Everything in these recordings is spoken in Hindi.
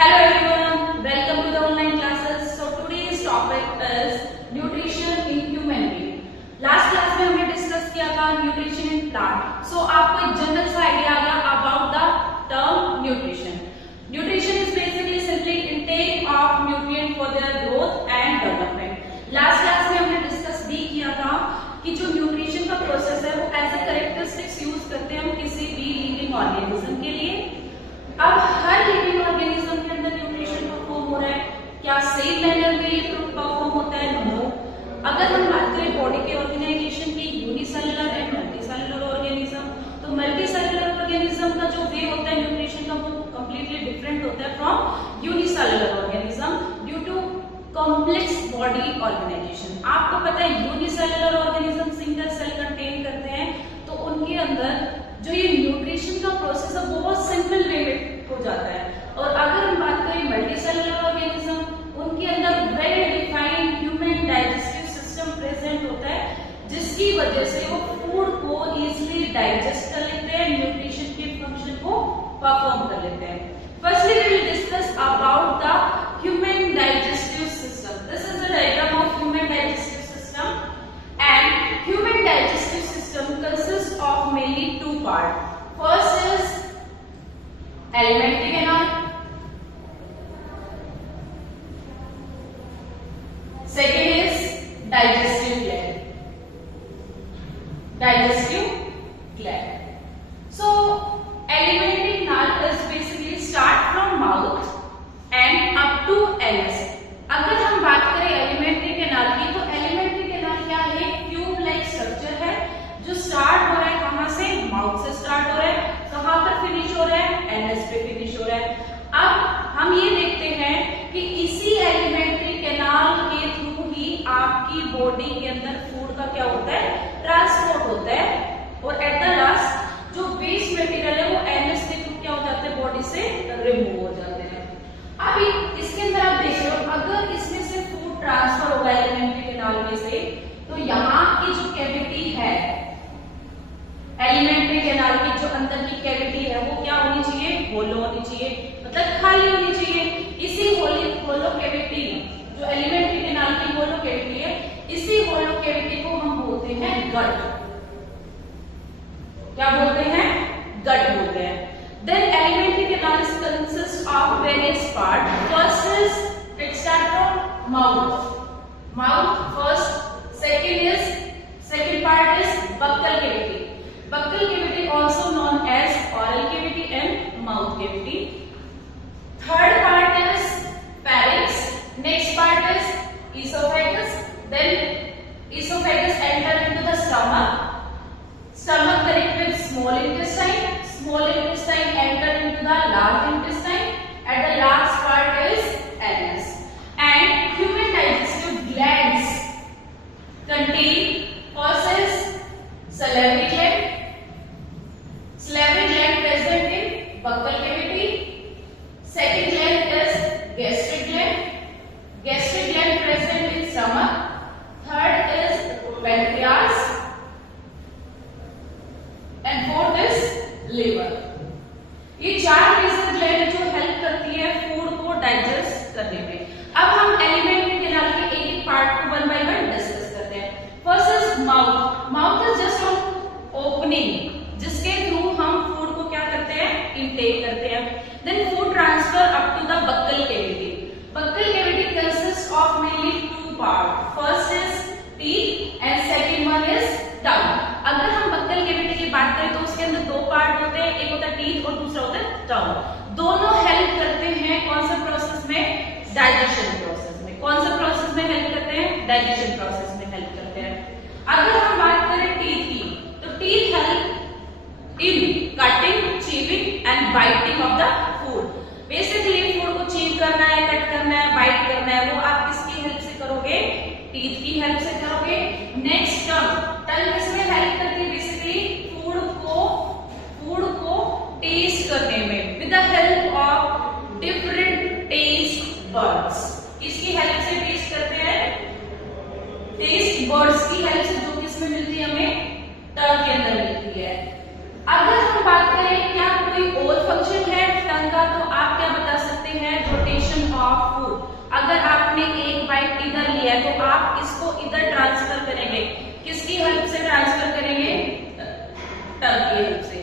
Hello everyone, welcome to the online classes. So today's topic is nutrition in human being. Last class में हमने डिस्कस किया था nutrition in plant. So आपको एक जनरल सा आइडिया आ गया about the term nutrition. Nutrition is basically simply intake of nutrient for their growth and development. Last class में हमने डिस्कस भी किया था कि जो न्यूट्रिशन का प्रोसेस है वो एज ए कैरेक्टरिस्टिक्स यूज करते हैं हम किसी भी लिविंग ऑर्गेनिज्म के लिए। अब हर लिविंग ऑर्गेनिज्म के अंदर न्यूट्रिशन परफॉर्म हो रहा है, क्या सेम मैनर में ये परफॉर्म होता है? नो। अगर हम बात करें बॉडी के ऑर्गेनाइजेशन की, यूनिसेलुलर एंड मल्टीसेलुलर ऑर्गेनिज्म, तो मल्टीसेलुलर ऑर्गेनिज्म का जो वे होता है न्यूट्रिशन का वो कंप्लीटली डिफरेंट होता है from unicellular organism due to complex body organisation. आपको पता है unicellular organism single cell contain करते हैं, तो उनके अंदर जो ये न्यूट्रिशन का प्रोसेस है वो बहुत सिंपल वे में हो जाता है। और अगर हम बात करें मल्टीसेलुलर ऑर्गेनिज्म, उनके अंदर well defined human digestive system present होता है, जिसकी वजह से वो फूड को इजीली डाइजेस्ट कर लेते हैं, न्यूट्रिशन के फंक्शन को परफॉर्म कर लेते हैं। Firstly we will discuss about the human digestive system. This is the diagram of human digestive system and human digestive system consists of mainly two parts. First is alimentary canal, second is digestive gland. So alimentary canal is basically start from mouth and up to anus. अगर हम बात करें एलिमेंट्री कैनाल की, तो एलिमेंट्री कैनाल क्या है? ट्यूब लाइक स्ट्रक्चर है जो स्टार्ट हो रहा है कहां से? माउथ से स्टार्ट हो रहा है, कहां पर फिनिश हो रहा है? एनएस पे फिनिश हो रहा है। अब हम ये देखते हैं कि इसी एलिमेंट्री कैनाल के थ्रू ही आपकी बॉडी के अंदर फूड का क्या होता है? ट्रांसपोर्ट होता है, और एट द लास्ट जो वेस्ट मटेरियल है वो एनएस के थ्रू क्या हो जाते हैं? बॉडी से रिमूव हो जाते हैं। अभी इसके अंदर आप देख रहे हो, अगर इसमें से फूड ट्रांसफर होगा एलिमेंट्री कैनाल में से, तो यहाँ की जो कैविटी है एलिमेंट्री कैनाल की, जो अंदर की कैविटी है वो क्या होनी चाहिए? होलो होनी चाहिए, मतलब खाली होनी चाहिए। इसी होलो कैविटी, जो एलिमेंट्री कैनाल की होलो कैविटी है, इसी होलो कैविटी को हम बोलते हैं गट। क्या बोलते हैं? गट बोलते हैं। Then elementary canal consists of various parts. First is it start from mouth. Mouth first. Second part is buccal cavity. Buccal cavity also known as oral cavity and mouth cavity. Third part is pharynx. Next part is esophagus. Then esophagus enter into the stomach. Stomach connect with small intestine. Small intestine enter into the large intestine. At the last part is anus. And human digestive glands contain, first is salivary gland. Salivary gland present in buccal cavity. Second gland is gastric gland. Gastric gland present in stomach. Third is pancreas. And fourth is liver. ये चार मेजर ग्लैंड जो हेल्प करती है फूड को डाइजेस्ट करने में। अब हम एलिमेंट्री कैनाल के एक एक पार्ट को वन बाय वन डिस्कस करते हैं। First is mouth. Mouth is just an opening, जिसके थ्रू हम फूड को क्या करते हैं? इनटेक करते हैं। Then food transfer up to the buccal cavity. Buccal cavity consist of mainly two part. First is teeth and second one is tongue. अगर हम बक्कल कैविटी की बात करें तो उसके अंदर दो पार्ट होते हैं, एक होता है टीथ और दूसरा होता है टंग। दोनों हेल्प करते हैं कौन सा प्रोसेस में? डाइजेशन प्रोसेस में। कौन सा प्रोसेस में हेल्प करते हैं? डाइजेशन प्रोसेस में हेल्प करते हैं। अगर हम बात करें टीथ की, तो teeth help in cutting, chewing and biting of the food. Basically food को चीव करना है, कट करना है, बाइट करना है, वो आप किसकी हेल्प से करोगे? टीथ की हेल्प से करोगे। नेक्स्ट टंग किसमें हेल्प करती है? बेसिकली फूड को टेस्ट करने में with the help of different taste buds. इसकी हेल्प से टेस्ट करते हैं, टेस्ट बर्ड्स की हेल्प से, जो किसमें मिलती है? हमें टंग के अंदर मिलती है। अगर हम बात करें क्या कोई और फंक्शन है टंग का, तो आप क्या बता सकते सकते हैं रोटेशन ऑफ फूड। अगर आपने एक बाइट इधर लिया है तो आप इसको इधर ट्रांसफर करेंगे, किसकी हेल्प से ट्रांसफर करेंगे? टंग की हेल्प से।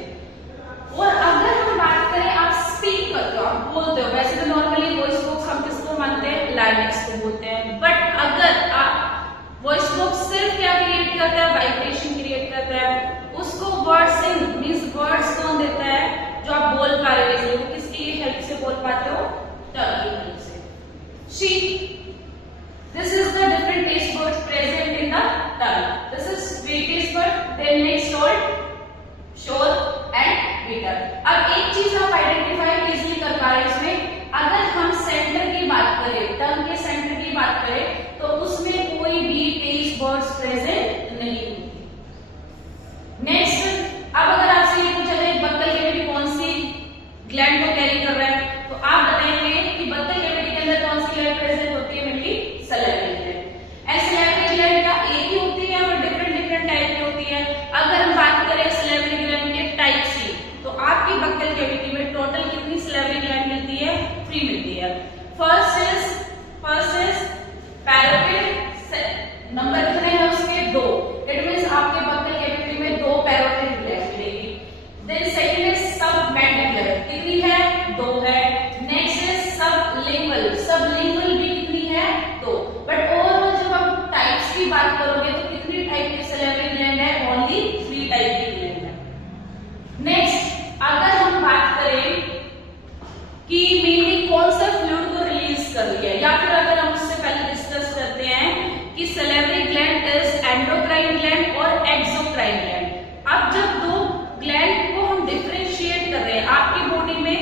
और अगर हम बात करें, आप स्पीक करते हो, आप बोलते हो, वैसे तो नॉर्मली वॉइस बॉक्स हम किसको मानते हैं? लाइनेक्स को बोलते हैं। बट अगर आप वॉइस बॉक्स सिर्फ क्या क्रिएट करता है? वाइब्रेशन क्रिएट करता है। उसको वर्ड्सिंग मींस वर्ड्स कौन देता है? जो आप बोल पा रहे हो, किसकी हेल्प से बोल पाते हो? टंग की हेल्प से। She, this is the different taste buds present in the tongue. This is sweet taste bud, then next salt, sour and bitter. अब एक चीज आप आइडेंटिफाई इजीली कर पा रहे हैं इसमें, अगर हम सेंटर की बात करें, टंग के सेंटर की बात करें, तो उसमें कोई भी टेस्ट बर्ड्स प्रेजेंट नहीं होती। नेक्स्ट, अब अगर आपसे ये पूछा जाए बक्कल कैविटी कौन सी ग्लैंड को कैरी कर रहा है, तो आप बताएंगे कि बक्कल कैविटी के अंदर कौन सी ग्लैंड प्रेजेंट होती है? Mainly salivary gland. ऐसे सलाइवरी ग्लैंड का एक ही होती है और डिफरेंट टाइप की होती है। अगर हम बात करें सलाइवरी ग्लैंड के टाइप सी, तो आपकी बक्कल कैविटी में टोटल कितनी सलाइवरी ग्लैंड मिलती है? 3 मिलती है। फर्स्ट इज पैरोटिड, नंबर कितने हैं उसके? 2। इट मींस आपके बक्कल कैविटी में 2 पैरोटिड ग्लैंड मिलेगी। देन सेकंड इज सबमैंडिबुलर, कितनी है? 2 है। नेक्स्ट इज सबलिंगुअल, सबलिंगुअल भी कितनी है? 2। बट ओवरऑल जब आप टाइप्स की बात करोगे तो कितनी टाइप की सलाइवरी ग्लैंड है? ओनली 3 टाइप की ग्लैंड है। नेक्स्ट, अगर हम बात करें कि मेनली कौन सा फ्लूइड को रिलीज कर रही है, या फिर अगर हम उससे पहले डिस्कस करते हैं कि salivary gland is endocrine gland और एक्सोक्राइन ग्लैंड। अब जब 2 ग्लैंड को हम डिफरेंशिएट कर रहे हैं, आपकी बॉडी में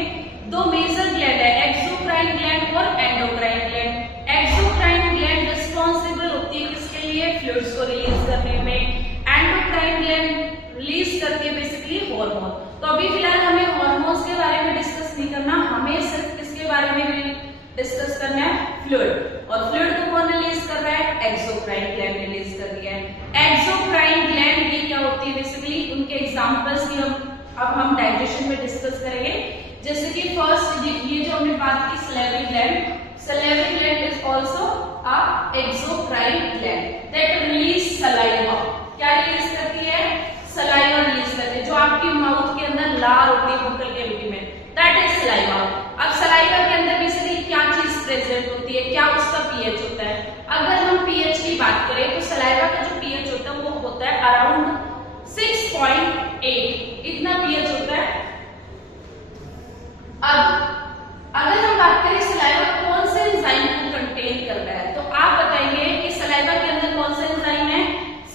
2 मेजर ग्लैंड है, एक्सोक्राइन ग्लैंड और endocrine gland. Exocrine gland responsible होती है किसके लिए? फ्लूइड्स को रिलीज करने में। एंडोक्राइन ग्लैंड रिलीज करती है बेसिकली हार्मोन। तो अभी फिलहाल हमें हार्मोन्स के बारे में डिस्कस नहीं करना, हमें सिर्फ किसके बारे में डिस्कस करना है? फ्लूइड। और फ्लूइड को कौन रिलीज कर रहा है? एक्सोक्राइन ग्लैंड रिलीज कर रही है। एक्सोक्राइन ग्लैंड की क्या होती है बेसिकली? उनके एग्जांपल्स की हम डाइजेशन में डिस्कस करेंगे। जैसे कि फर्स्ट ये जो हमने बात की salivary gland, salivary gland is also a exocrine gland that release saliva. क्या रिलीज करती है? सलाइवा रिलीज करती है, जो आपकी माउथ के अंदर लार होती है बक्कल कैविटी में, दैट इज सलाइवा। अब सलाइवा के अंदर बेसिकली क्या चीज प्रेजेंट होती है? क्या उसका पीएच होता है? अगर हम पीएच की बात करें तो सलाइवा का जो पीएच होता है वो होता है अराउंड 6.8, इतना पीएच होता है। अब अगर हम बात करें सलाइवा कौन से एंजाइम को कंटेन करता है, तो आप बताएंगे कि सलाइवा के अंदर कौन सा एंजाइम है?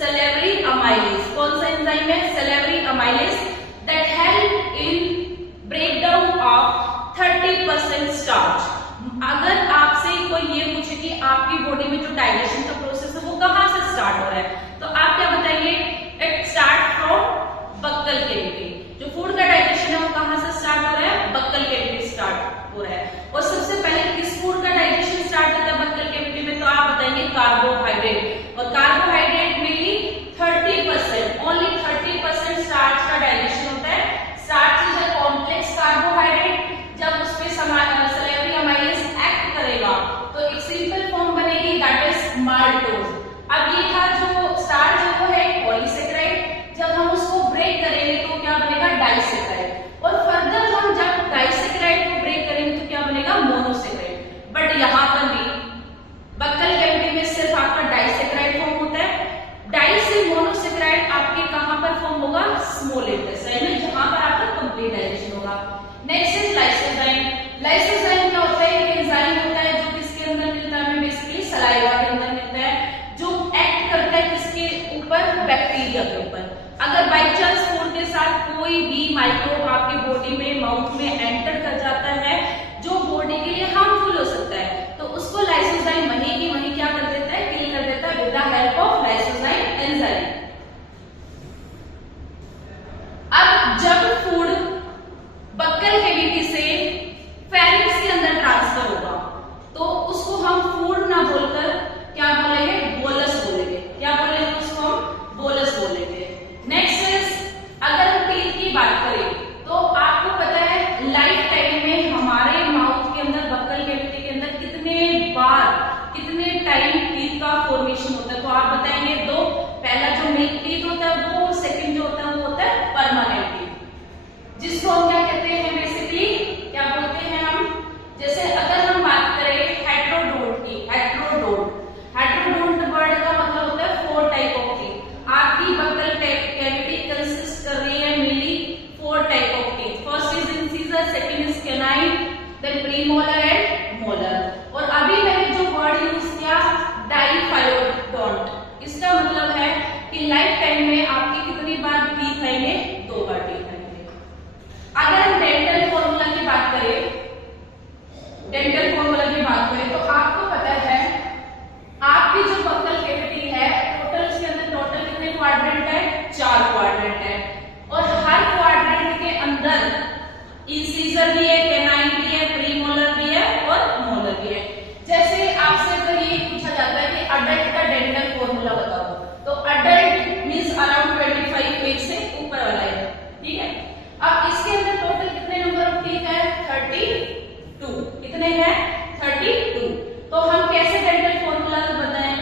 Salivary amylase. कौन सा एंजाइम है? Salivary amylase that help in breakdown of 30% starch. अगर आपसे कोई ये पूछे कि आपकी बॉडी में जो डाइजेशन का प्रोसेस है वो कहां से स्टार्ट हो रहा है, तो आप क्या बताएंगे? It start from buccal cavity. जो फूड का डाइजेशन है वो कहां से स्टार्ट हो रहा है? बक्कल कैविटी स्टार्ट हो रहा है। और सबसे पहले किस फूड का डाइजेशन स्टार्ट होता है बक्कल कैविटी में? तो आप बताएंगे कार्बोहाइड्रेट। और कार्बोहाइड्रेट में ही 30%, ओनली 30% स्टार्च का डाइजेशन होता है। Starch is a complex carbohydrate. जब उस पे सलेवरी अमाइलेज एक्ट करेगा तो एक सिंपल फॉर्म बनेगी, दैट इज माल्टोज। अब ये था जो स्टार्च है वो है पॉलीसेकेराइड, जब हम उसको ब्रेक करेंगे तो क्या बनेगा? डाइसेकेराइड। और फर्दर हम जब डाइसेकेराइड को ब्रेक करेंगे तो क्या बनेगा? मोनोसेकेराइड। बट यहाँ पर भी बक्कल कैविटी में सिर्फ आपका डाइसेकेराइड फॉर्म होता है। डाई से मोनोसेकेराइड आपके कहां पर फॉर्म होगा? स्मॉल इंटेस्टाइन में, जहां पर आपका कंप्लीट डाइजेशन होगा। Next is lysozyme. लाइसोजाइम क्या होता है? एक एंजाइम होता है जो किसके अंदर मिलता है? बेसिकली सलाइवा के अंदर मिलता है, जो एक्ट करता है किसके ऊपर? बैक्टीरिया के ऊपर। अगर बाई चांस फूड के साथ कोई भी माइक्रोब आपकी बॉडी में, माउथ में एंटर कर जाता है जो बॉडी के लिए हार्मफुल हो सकता है, तो उसको लाइसोजाइम वहीं की वहीं क्या कर देता है? किल कर देता है with the help of lysozyme enzyme. अब जब फूड बक्कल कैविटी से फेरिंक्स के अंदर ट्रांसफर होगा तो उसको हम फूड ना बोलकर क्या बोलेंगे? बोलस बोलेंगे। क्या बोलेंगे? उसको हम बोलस बोलेंगे। नेक्स्ट इज, अगर हम टीथ की बात करें तो आपको पता है लाइफ टाइम में हमारे माउथ के अंदर दिया, second is canine, then premolar and molar. और अभी मैंने जो वर्ड यूज किया डाइफायोडोंट, इसका मतलब है कि लाइफ टाइम में आपके कितनी बार टीथ आएंगे? 2 बार टीथ आएंगे। अगर हम डेंटल फॉर्मूला की बात करें, डेंटल फॉर्मूला की बात करें तो आपको पता है आपकी जो बक्कल कैविटी है टोटल, उसके अंदर टोटल कितने क्वाड्रेंट है? 4 क्वाड्रेंट है। और हर क्वाड्रेंट के अंदर इंसिजर भी है, कैनाइन भी है, प्रीमोलर भी है और मोलर भी है। जैसे आपसे अगर ये पूछा जाता है कि अडल्ट का डेंटल फॉर्मूला बताओ, तो अडल्ट मींस अराउंड 25 एज से ऊपर वाला है, ठीक है। अब इसके अंदर टोटल कितने नंबर ऑफ टीथ है? 32। कितने हैं? 32। तो हम कैसे डेंटल फॉर्मूला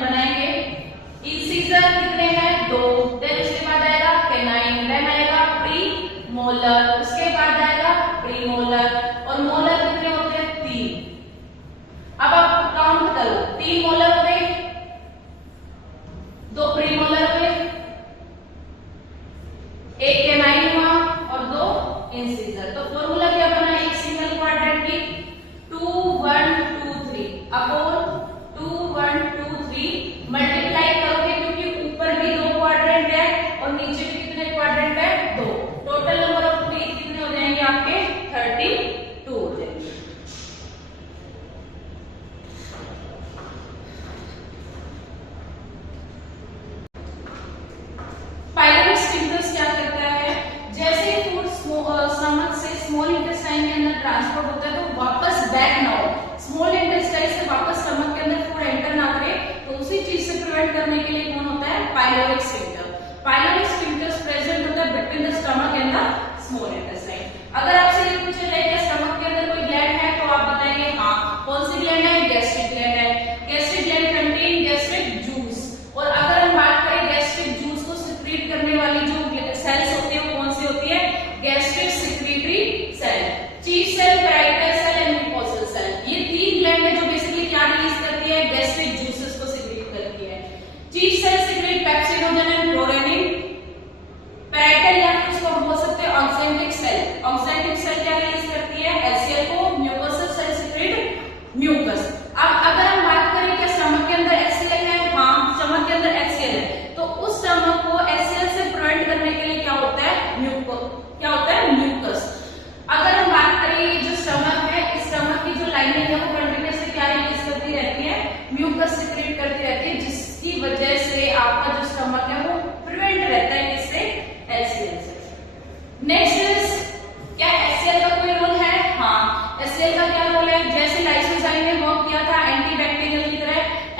बनाएंगे? इंसिजर कितने हैं? 2, देन उसके बाद आएगा कैनाइन, देन आएगा प्री मोलर, उसके बाद आएगा प्रीमोलर, और मोलर कितने होते हैं? 3। अब आप काउंट करो, 3 मोलर हो गए, 2 प्रीमोलर हुए, 1 कैनाइन हुआ और 2 इंसिजर। तो फॉर्मूला क्या बना? एक सिंगल क्वाड्रेंट की 2 1 2 3 अपॉन 2 1 2 3 मल्टीप्लाई करोगे, क्योंकि ऊपर भी 2 क्वाड्रेंट है और नीचे भी कितने क्वाड्रेंट है? 2। टोटल नंबर ऑफ टीथ कितने हो जाएंगे आपके? 32 हो जाएंगे। पाइलोरिक स्फिंक्टर्स क्या करता है? जैसे फूड स्टमक से स्मॉल इंटेस्टाइन के अंदर ट्रांसपोर्ट होता है तो वापस बैक ना हो, स्मॉल इंटेस्टाइन से वापस स्टमक के अंदर फूड एंटर ना करे, तो उसी चीज से प्रिवेंट करने के लिए कौन होता है? Pyloric sphincter. Pyloric sphincters present होता है between the stomach and the small intestine. अगर आपसे ये पूछा जाए कि स्टमक के अंदर कोई ग्लैंड है तो आप बताएंगे हाँ। कौन सी ग्लैंड है? गैस्ट्रिक ग्लैंड है। Gastric gland contain gastric juice. और अगर हम बात करें गैस्ट्रिक जूस को सिक्रीट करने वाली जो सेल्स होती है वो कौन सी होती है? Gastric secretory cell, chief cell, parietal cell and mucosal cell. ये 3 ग्लैंड है जो बेसिकली क्या रिलीज करती है? गैस्ट्रिक जूसेस को सिक्रीट करती है। Chief cell secrete pepsinogen and prorennin. Parietal या फिर उसको हम बोल सकते हैं ऑक्सेंटिक सेल। ऑक्सेंटिक सेल क्या रिलीज करती है? एचसीएल को। Mucosal cell secrete mucus. अब अगर हम बात करें क्या स्टमक के अंदर एचसीएल है? हाँ, स्टमक के अंदर एचसीएल है, तो उस स्टमक को एचसीएल से प्रिवेंट करने के लिए क्या होता है? क्या होता है? म्यूकस। अगर हम बात करें ये जो स्टमक है, इस स्टमक की जो लाइनिंग है वो कंटिन्यूअसली क्या रिलीज करती रहती है? म्यूकस सिक्रीट करती रहती है, जिसकी वजह से आपका जो स्टमक है वो प्रिवेंट रहता है किससे? एचसीएल से। नेक्स्ट इज क्या एचसीएल का कोई रोल है? हाँ, एचसीएल का क्या रोल है? जैसे लाइसोजाइम ने वर्क किया था एंटीबैक्टीरियल की तरह,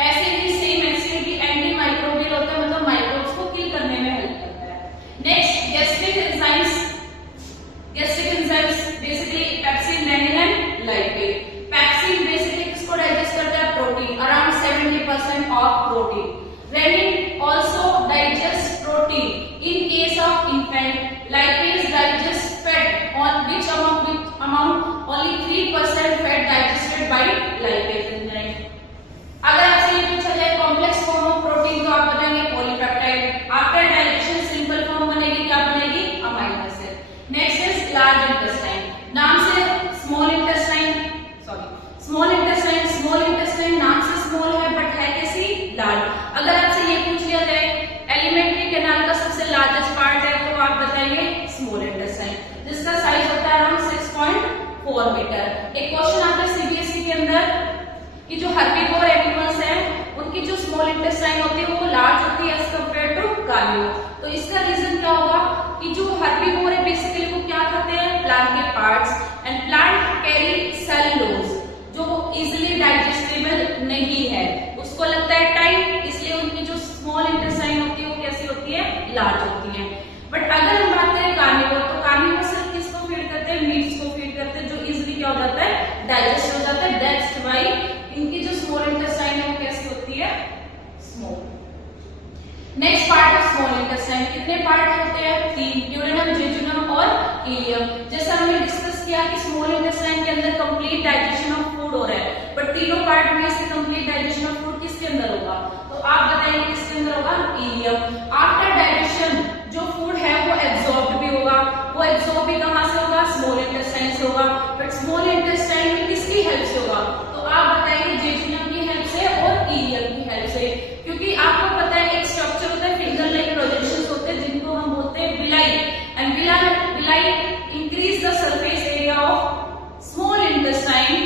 ऐसे ही सेम एचसीएल भी एंटी माइक्रोबियल होता है, मतलब माइक्रोब्स को किल करने में हेल्प करता है। Next gastric enzymes. Gastric enzymes basically pepsin, rennin and lipase. Pepsin basically किसको डाइजेस्ट करता है? Protein, around 70% of protein. Rennin also digest protein in case of infant. Lipase digest fat, on which amount only 3% fat digested by lipase enzyme. अगर आपसे ये पूछा जाए कॉम्प्लेक्स फॉर्म ऑफ प्रोटीन तो आप बताएंगे polypeptide. After digestion simple form बनेगी, क्या बनेगी? Amino acid. Next is large intestine. नाम से स्मॉल इंटेस्टाइन, स्मॉल इंटेस्टाइन नाम से स्मॉल है बट है कैसी? लार्ज। अगर आपसे ये पूछ लिया जाए एलिमेंट्री कैनाल का सबसे लार्जेस्ट पार्ट है तो आप बताएंगे स्मॉल इंटेस्टाइन, जिसका साइज होता है अराउंड 6.4 मीटर। एक क्वेश्चन आता है सीबीएसई के अंदर कि जो हर्बीवोर एनिमल्स हैं उनकी जो स्मॉल इंटेस्टाइन होती है वो लार्ज होती है एज कंपेयर टू कार्निवोर। तो इसका रीजन क्या होगा कि जो हर्बीवोर है बेसिकली वो क्या खाते हैं? प्लांट के parts, and plant carry cellulose जो इजीली डाइजेस्टेबल नहीं है, उसको लगता है टाइट, इसलिए उनकी जो स्मॉल इंटेस्टाइन होती है वो कैसी होती है? लार्ज होती है। बट अगर हम बात करें कार्निवोर, तो कार्निवोर सिर्फ किसको फीड करते हैं? मीट्स को फीड करते हैं, जो इजीली क्या हो जाता है? डाइजेस्ट हो जाता है। दैट्स व्हाई इनकी जो स्मॉल इंटेस्टाइन है वो कैसी होती है? Small. Next part of small intestine, कितने पार्ट होते हैं? 3, ड्यूडेनम, जेजुनम और इलियम। जैसा हमने डिस्कस किया कि स्मॉल इंटेस्टाइन के अंदर कंप्लीट डाइजेशन ऑफ फूड हो रहा है, बट तीनों पार्ट में से कंप्लीट डाइजेशन ऑफ फूड किसके अंदर होगा? तो आप बताइए किसके अंदर होगा? इलियम। आफ्टर डाइजेशन जो फूड है वो एब्जॉर्ब भी होगा, वो एब्जॉर्ब भी कहां से होगा? स्मॉल इंटेस्टाइन से होगा, बट स्मॉल इंटेस्टाइन में किसकी हेल्प से होगा? तो आप बताएंगे जेजुनम की हेल्प से और इलियम की हेल्प से, क्योंकि आपको पता है एक स्ट्रक्चर होता है, फिंगर लाइक प्रोजेक्शंस होते हैं जिनको हम बोलते हैं villi, and villi increase the surface area of small intestine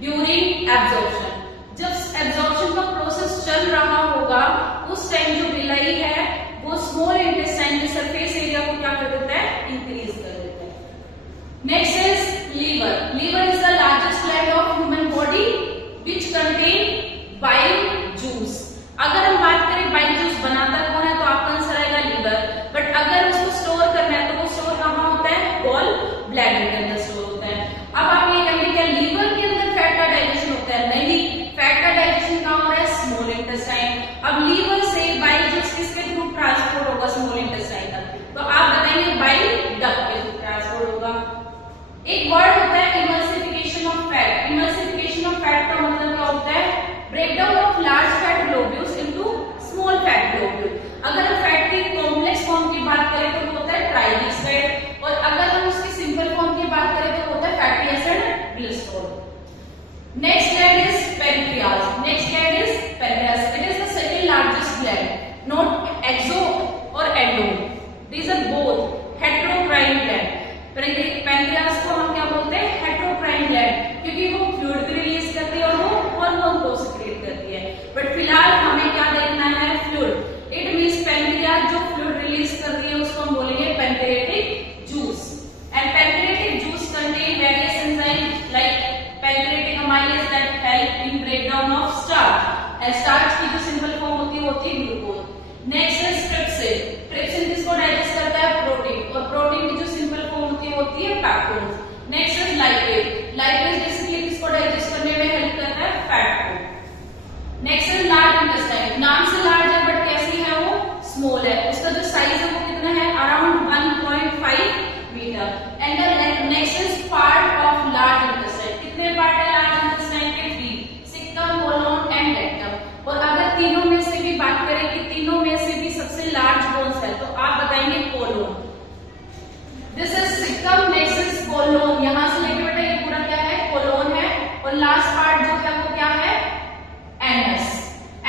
during absorption. जब एब्जॉर्प्शन का प्रोसेस चल रहा होगा उस टाइम जो विलाई है वो स्मॉल इंटेस्टाइन के सरफेस एरिया को क्या कर देता है? इंक्रीज कर देता है। Next is liver. Liver is the largest gland of human body which contain bile juice. अगर हम बात करें बाइल जूस बनाता कौन है तो आपका आंसर आएगा लीवर, बट अगर उसको स्टोर करना है तो वो स्टोर कहाँ होता है? गॉल ब्लैडर के अंदर स्टोर होता है। अब आप ये कहेंगे क्या लीवर के अंदर फैट का डाइजेशन होता है? नहीं, फैट का डाइजेशन कहाँ हो रहा है? Small intestine. अब लीवर से बाइल जूस किसके थ्रू ट्रांसपोर्ट होगा स्मॉल इंटेस्टाइन तक? तो आप बताएंगे बाइल डक्ट के थ्रू ट्रांसपोर्ट होगा। एक वर्ड होता है emulsification of fat. Emulsification of fat का मतलब क्या होता है? Breakdown of large fat globules into small fat globule. अगर हम फैट की कॉम्प्लेक्स फॉर्म की बात करें तो वो होता है ट्राइग्लिसराइड, और अगर हम उसकी सिंपल फॉर्म की बात करें तो वो होता है fatty acid glycerol. Next gland is pancreas. Next gland is pancreas. It is the second largest gland, not exo और endo, these are both heterocrine gland. Pancreas को हम क्या बोलते हैं? हेटेरोक्राइन ग्लैंड, क्योंकि वो फ्लूइड रिलीज करती है और वो हार्मोन को सिक्रेट करती है। बट फिलहाल हमें क्या देखना है? फ्लूइड। इट मींस पैनक्रियाज जो फ्लूइड रिलीज करती है उसको हम बोलेंगे pancreatic juice, and pancreatic juice contain various enzymes like pancreatic amylase that help in breakdown of starch, and starch की जो सिंपल फॉर्म होती है glucose. Next is trypsin. Trypsin किसको डाइजेस्ट करता है? प्रोटीन, और प्रोटीन की जो सिंपल फॉर्म होती है peptones. Next is lipase. Lipase basically किसको डाइजेस्ट करने में हेल्प करता है? फैट को। Next is large intestine. नाम से लार्ज है बट कैसी है वो? स्मॉल है। उसका जो साइज है वो कितना है? Around 1.5 metre. And next is part of large intestine. कितने पार्ट है लार्ज इंटेस्टाइन के? 3, सिक्कम, कोलोन एंड रेक्टम। और अगर तीनों में से भी बात करें कि तीनों में से भी सबसे लार्ज बोन्स है तो आप बताएंगे colon. This is caecum, next is colon. यहां से लेके बेटा ये पूरा क्या है? कोलोन है, और लास्ट पार्ट जो है वो क्या है? एनस।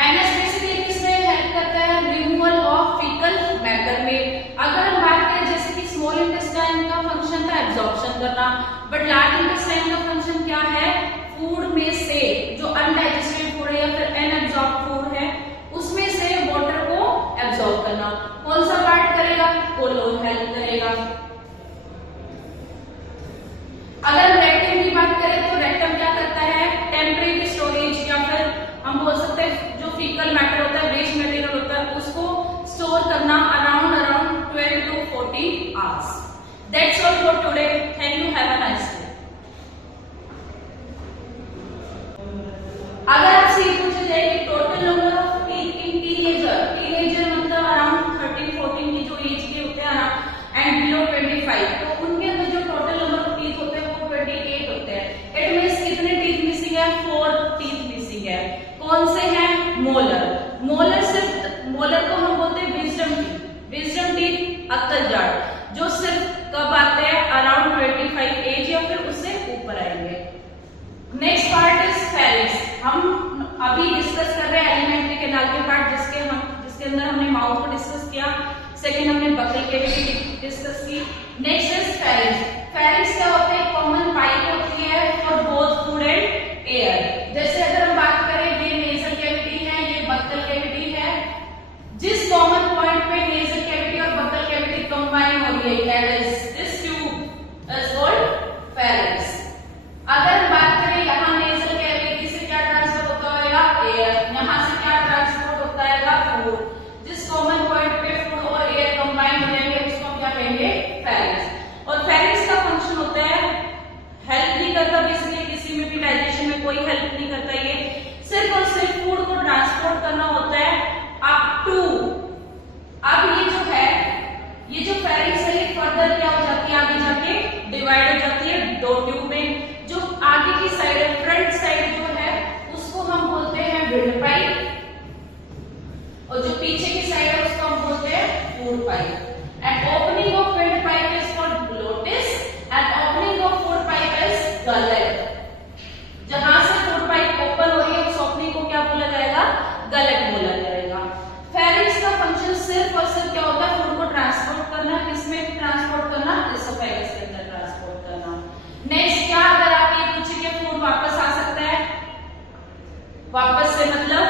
एनस बेसिकली किसमें हेल्प करता है? रिमूवल ऑफ फीकल मैटर में। अगर हम बात करें जैसे कि स्मॉल इंटेस्टाइन का फंक्शन था एब्जॉर्प्शन करना, बट लार्ज इंटेस्टाइन का फंक्शन क्या है? फूड में से जो अनडाइजेस्टेड फूड है या फिर अनएब्जॉर्ब फूड है उसमें से वाटर को एब्जॉर्ब करना। कौन सा पार्ट करेगा? कोलोन हेल्प करेगा। अगर रेक्टम की बात करें तो रेक्टम क्या करता है? टेम्परेरी स्टोरेज, या फिर हम बोल सकते हैं जो फीकल मैटर होता है, वेस्ट मटेरियल होता है, उसको स्टोर करना around 12 to 14 hours. That's all for today. Thank you, have a nice day. अगर आपसे ये पूछा जाए कि total number of teeth in teenager, teenager मतलब अराउंड 13-14 की जो एज के होते हैं एंड बिलो 25, तो उनके अंदर जो टोटल नंबर ऑफ टीथ होते हैं वो 28 होते हैं। इट मींस कितने टीथ मिसिंग है? 4 टीथ मिसिंग है। कौन से हैं? मोलर। मोलर सिर्फ, मोलर को हम बोलते हैं विजडम टीथ। विजडम टीथ अक्कल जाट जो सिर्फ कब आते हैं? अराउंड 25 एज या फिर उससे ऊपर आएंगे। Next part is pharynx. हम अभी डिस्कस कर रहे हैं एलिमेंट्री कैनाल के पार्ट जिसके अंदर हमने माउथ को डिस्कस किया, सेकेंड हमने बकल कैविटी डिस्कस की। Next is pharynx. फेरिंक्स क्या होते हैं? कॉमन पाइप होती है for both food and air. जैसे अगर हम बात करें ये नेजल कैविटी है, ये बकल कैविटी है, जिस कॉमन पॉइंट पे नेजल कैविटी और बकल कैविटी कंबाइन हो रही है, this tube is called pharynx. अगर हम बात करें यहाँ नेजल कैविटी से क्या ट्रांसफर होता होगा? एयर। यहाँ से क्या ट्रांसपोर्ट होता है? फूड। जिस कॉमन पॉइंट पे फूड और एयर कंबाइन हो जाएंगे उसको हम क्या कहेंगे? फेरिंक्स। और फेरिंक्स का फंक्शन होता है, हेल्प नहीं करता बेसिकली किसी में भी, डाइजेशन में कोई हेल्प नहीं करता, ये सिर्फ और सिर्फ फूड को ट्रांसपोर्ट करना होता है अप टू। अब ये जो है, ये जो फेरिंक्स है ये फर्दर क्या हो जाती है? आगे जाके डिवाइड हो जाती है 2 ट्यूब में। जो आगे की साइड है, फ्रंट साइड जो है उसको हम बोलते हैं विंड पाइप, और जो पीछे की साइड है उसको हम बोलते हैं food pipe. And opening of wind pipe is called glottis, and opening gullet. जहां से फूड पाइप ओपन हो रही है उस ओपनिंग को क्या बोला जाएगा? गलेट बोला जाएगा। फेरिंग्स का फंक्शन सिर्फ और सिर्फ क्या होता है? फूड को ट्रांसपोर्ट करना। किसमें ट्रांसपोर्ट करना? इसोफेगस के अंदर ट्रांसपोर्ट करना। नेक्स्ट क्या अगर आप ये पूछे कि फूड वापस आ सकता है? वापस से मतलब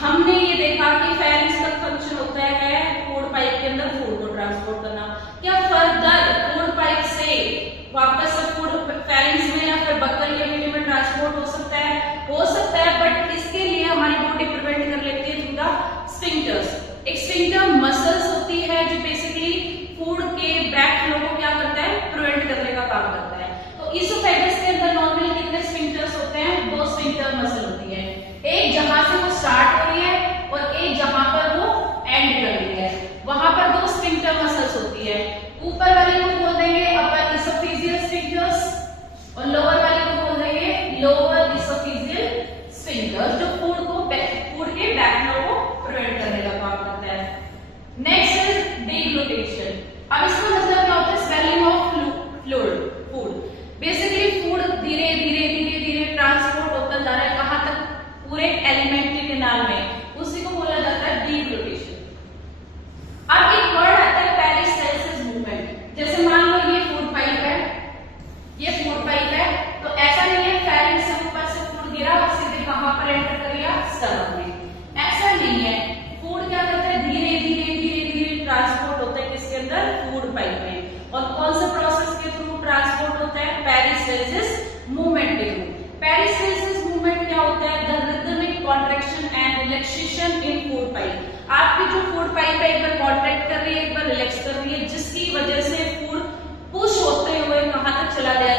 हमने ये देखा कि फेरिंग्स का फंक्शन होता है फूड पाइप के अंदर फूड को ट्रांसपोर्ट करना। क्या फर्दर फूड पाइप से वापस से फूड फेरिंग्स में या फिर बक्कल कैविटी में ट्रांसपोर्ट हो सकता है? हो सकता है, बट इसके लिए हमारी बॉडी प्रिवेंट कर लेती है थ्रू द स्फिंक्टर्स। एक स्फिंक्टर मसल्स होती है जो बेसिकली फूड के बैक फ्लो को क्या करता है? प्रिवेंट करने का काम करता है। तो इसोफेगस के अंदर नॉर्मली कितने स्फिंक्टर्स होते हैं? 2 स्फिंक्टर मसल होती है, एक जहां से वो स्टार्ट हो रही है और एक जहां पर वो एंड कर रही है। वहां पर 2 स्फिंक्टर मसल्स होती है। ऊपर वाली को बोल देंगे अपर इसोफेजियल स्फिंक्टर्स और लोअर वाली को बोल देंगे लोअर इसोफेजियल स्फिंक्टर्स, जो फूड के बैक फ्लो को प्रिवेंट करने का काम करता है। Next is deglutition. अब इसका मतलब क्या होता है? Swallowing of fluid food. Basically food धीरे धीरे धीरे धीरे ट्रांसपोर्ट होता जा रहा है कहां तक? पूरे एलिमेंट्री कैनाल में, उसी को बोला जाता है डिग्लूटेशन। अब एक वर्ड आता है पेरिस्टाल्सिस मूवमेंट। जैसे मान लो ये फूड पाइप है, ये फूड पाइप है, तो ऐसा नहीं है फेरिंग्स से ऊपर से फूड गिरा और सीधे कहां पर एंटर कर गया? स्टमक में। ऐसा नहीं है। फूड क्या करता है? धीरे धीरे धीरे धीरे ट्रांसपोर्ट होता है किसके अंदर? फूड पाइप में। और कौन सा प्रोसेस के थ्रू ट्रांसपोर्ट होता है? पेरिस्टाल्सिस मूवमेंट के थ्रू। पेरिस्टाल्सिस मूवमेंट क्या होता है? The rhythmic contraction and relaxation in food pipe. आपकी जो फूड पाइप है एक बार कॉन्ट्रैक्ट कर रही है, एक बार रिलैक्स कर रही है, जिसकी वजह से फूड पुश होते हुए कहां तक चला जाएगा?